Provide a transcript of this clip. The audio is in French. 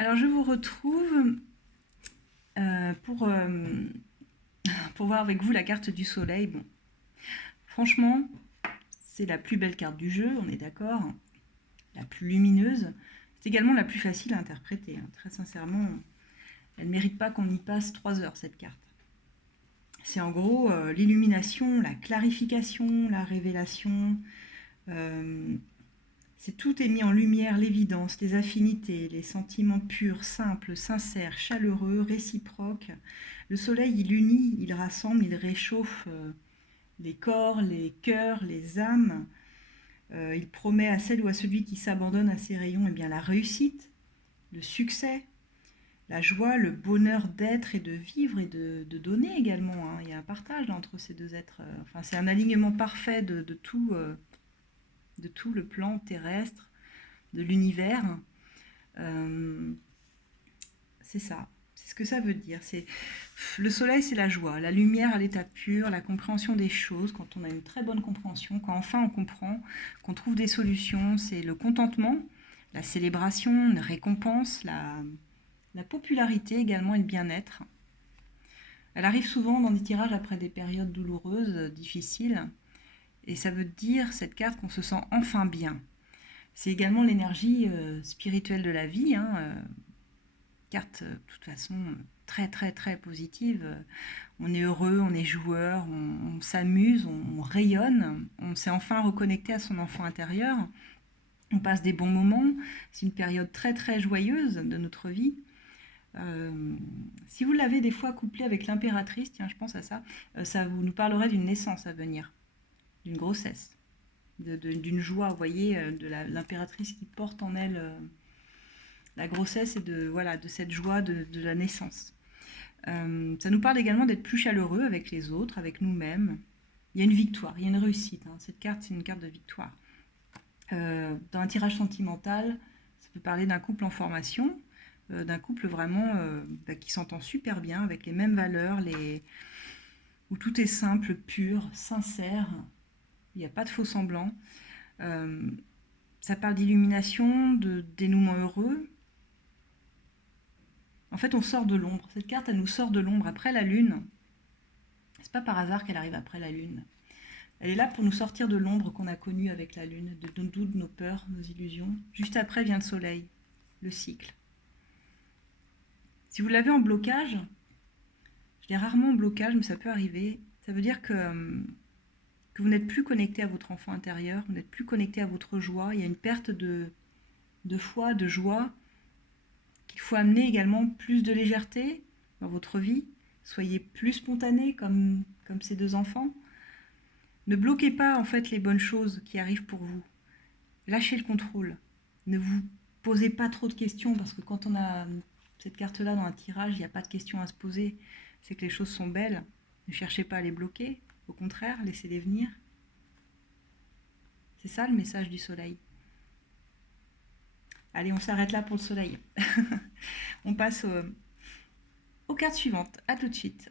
Alors je vous retrouve pour voir avec vous la carte du soleil. Bon, franchement, c'est la plus belle carte du jeu, on est d'accord, la plus lumineuse. C'est également la plus facile à interpréter. Très sincèrement, elle ne mérite pas qu'on y passe 3 heures, cette carte. C'est en gros l'illumination, la clarification, la révélation. Tout est mis en lumière, l'évidence, les affinités, les sentiments purs, simples, sincères, chaleureux, réciproques. Le soleil, il unit, il rassemble, il réchauffe les corps, les cœurs, les âmes. Il promet à celle ou à celui qui s'abandonne à ses rayons eh bien, la réussite, le succès, la joie, le bonheur d'être et de vivre et de donner également. Il y a un partage entre ces deux êtres. Enfin, c'est un alignement parfait de tout le plan terrestre, de l'univers. C'est ça, c'est ce que ça veut dire. Le soleil, c'est la joie, la lumière à l'état pur, la compréhension des choses, quand on a une très bonne compréhension, quand enfin on comprend, qu'on trouve des solutions, c'est le contentement, la célébration, la récompense, la popularité également et le bien-être. Elle arrive souvent dans des tirages après des périodes douloureuses, difficiles, et ça veut dire, cette carte, qu'on se sent enfin bien. C'est également l'énergie spirituelle de la vie, carte de toute façon très très très positive. On est heureux, on est joueur, on s'amuse, on rayonne, on s'est enfin reconnecté à son enfant intérieur, on passe des bons moments, c'est une période très très joyeuse de notre vie. Si vous l'avez des fois couplé avec l'impératrice, tiens je pense à ça, ça vous nous parlerait d'une naissance à venir, d'une grossesse, d'une joie, vous voyez, de l'impératrice qui porte en elle la grossesse et de cette joie de la naissance. Ça nous parle également d'être plus chaleureux avec les autres, avec nous-mêmes. Il y a une victoire, il y a une réussite. Cette carte, c'est une carte de victoire. Dans un tirage sentimental, ça peut parler d'un couple en formation, d'un couple vraiment qui s'entend super bien, avec les mêmes valeurs, où tout est simple, pur, sincère, il n'y a pas de faux semblants. Ça parle d'illumination, de dénouement heureux. En fait, on sort de l'ombre. Cette carte, elle nous sort de l'ombre après la lune. C'est pas par hasard qu'elle arrive après la lune. Elle est là pour nous sortir de l'ombre qu'on a connue avec la lune, de nos doutes, nos peurs, nos illusions. Juste après vient le soleil, le cycle. Si vous l'avez en blocage, je l'ai rarement en blocage, mais ça peut arriver. Ça veut dire que vous n'êtes plus connecté à votre enfant intérieur, vous n'êtes plus connecté à votre joie. Il y a une perte de foi, de joie, qu'il faut amener également plus de légèreté dans votre vie. Soyez plus spontané comme ces deux enfants. Ne bloquez pas en fait les bonnes choses qui arrivent pour vous. Lâchez le contrôle. Ne vous posez pas trop de questions, parce que quand on a cette carte-là dans un tirage, il n'y a pas de questions à se poser. C'est que les choses sont belles. Ne cherchez pas à les bloquer. Au contraire, laissez-les venir. C'est ça le message du soleil. Allez, on s'arrête là pour le soleil. On passe aux cartes suivantes. À tout de suite.